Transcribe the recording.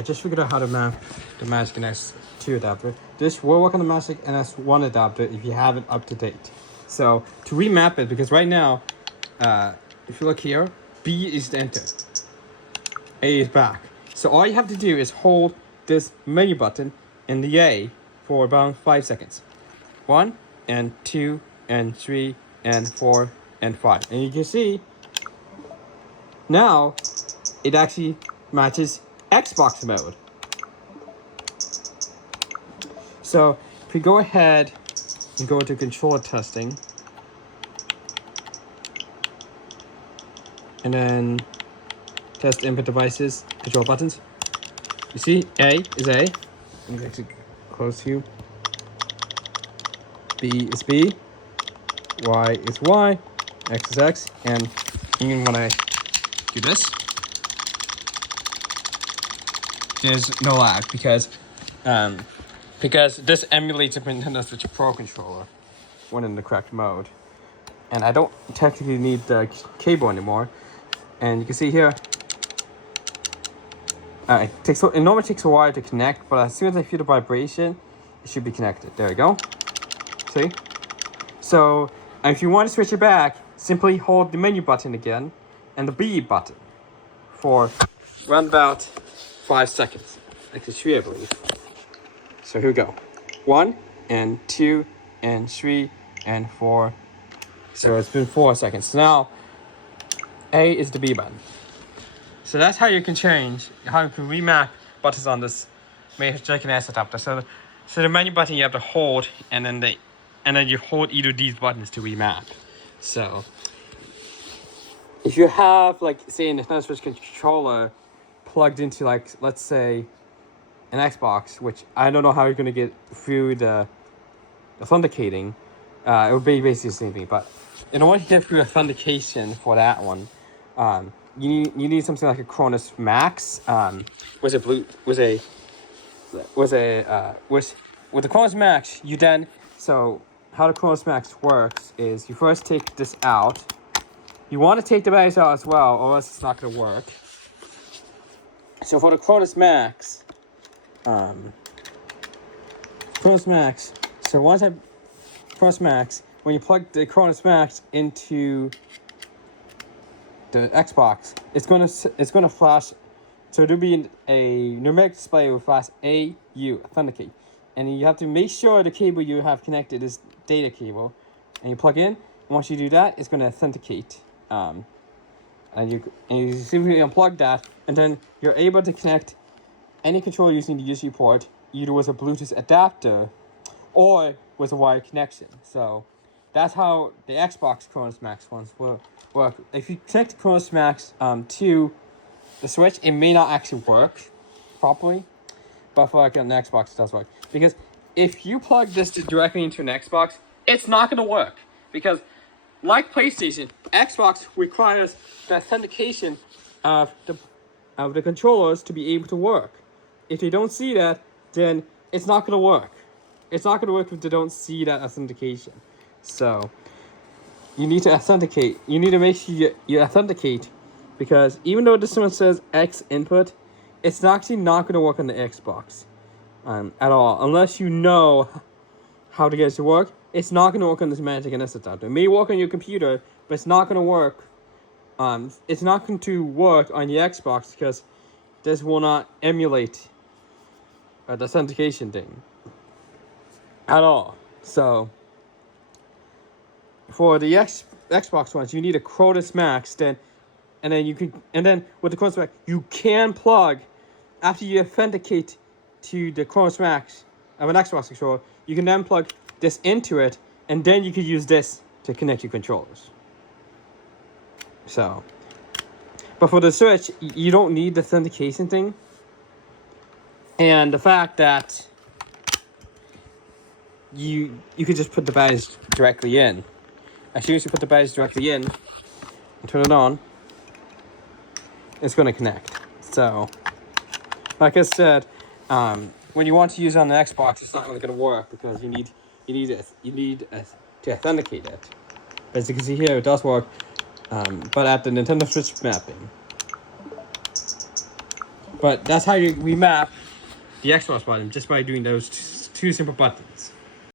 I just figured out how to map the Magic NS2 adapter. This will work on the Magic NS1 adapter if you have it up to date. So to remap it, because right now, if you look here, B is enter, A is back. So all you have to do is hold this menu button and the A for about 5 seconds. 1 and 2 and 3 and 4 and 5. And you can see now it actually matches Xbox mode. So if we go ahead and go to controller testing, and then test input devices, control buttons, you see A is A. Let me actually close to you. B is B, Y is Y, X is X, and even when I do this, there's no lag because this emulates a Nintendo Switch Pro controller when in the correct mode. And I don't technically need the cable anymore. And you can see here, it normally takes a while to connect, but as soon as I feel the vibration, it should be connected. There we go. See? So if you want to switch it back, simply hold the menu button again and the B button for around about 5 seconds. Actually 3, I believe. So here we go. 1 and 2 and 3 and 4. So it's been 4 seconds. So now A is the B button. So that's how you can remap buttons on this Magic NS adapter. So the menu button you have to hold, and then you hold either of these buttons to remap. So if you have, like, say, a Nintendo Switch controller plugged into, like, let's say an Xbox, which I don't know how you're going to get through the authenticating, it would be basically the same thing. But in order to get through authentication for that one, you need something like a Cronus Max. With the Cronus Max, you then, so how the Cronus Max works is you first take this out. You want to take the batteries out as well, or else it's not going to work. So for the Cronus Max, when you plug the Cronus Max into the Xbox, it's gonna flash. So it'll be a numeric display with flash AU authenticate, and you have to make sure the cable you have connected is data cable, and you plug in. And once you do that, it's gonna authenticate. And you simply unplug that, and then you're able to connect any controller using the USB port, either with a Bluetooth adapter or with a wired connection. So that's how the Xbox Cronus Max ones will work. If you connect the Cronus Max to the Switch, it may not actually work properly, but for like an Xbox, it does work. Because if you plug this directly into an Xbox, it's not going to work. Because like PlayStation, Xbox requires the authentication of the controllers to be able to work. If they don't see that, then it's not going to work. It's not going to work if they don't see that authentication. So you need to authenticate. You need to make sure you authenticate, because even though this one says X input, it's actually not going to work on the Xbox at all. Unless you know how to get it to work, it's not going to work on this Magic NS adapter. It may work on your computer, but it's not going to work. It's not going to work on the Xbox because this will not emulate the authentication thing at all. So for the Xbox ones, you need a Cronus Max, and then with the Cronus Max, you can plug, after you authenticate to the Cronus Max of an Xbox controller, you can then plug this into it, and then you can use this to connect your controllers. So, but for the Switch, you don't need the authentication thing, and the fact that you could just put the batteries directly in. As soon as you put the batteries directly in and turn it on, it's going to connect. So, like I said, when you want to use it on the Xbox, it's not really going to work because you need to authenticate it. As you can see here, it does work, but at the Nintendo Switch mapping, But that's how we map the Xbox button, just by doing those two simple buttons.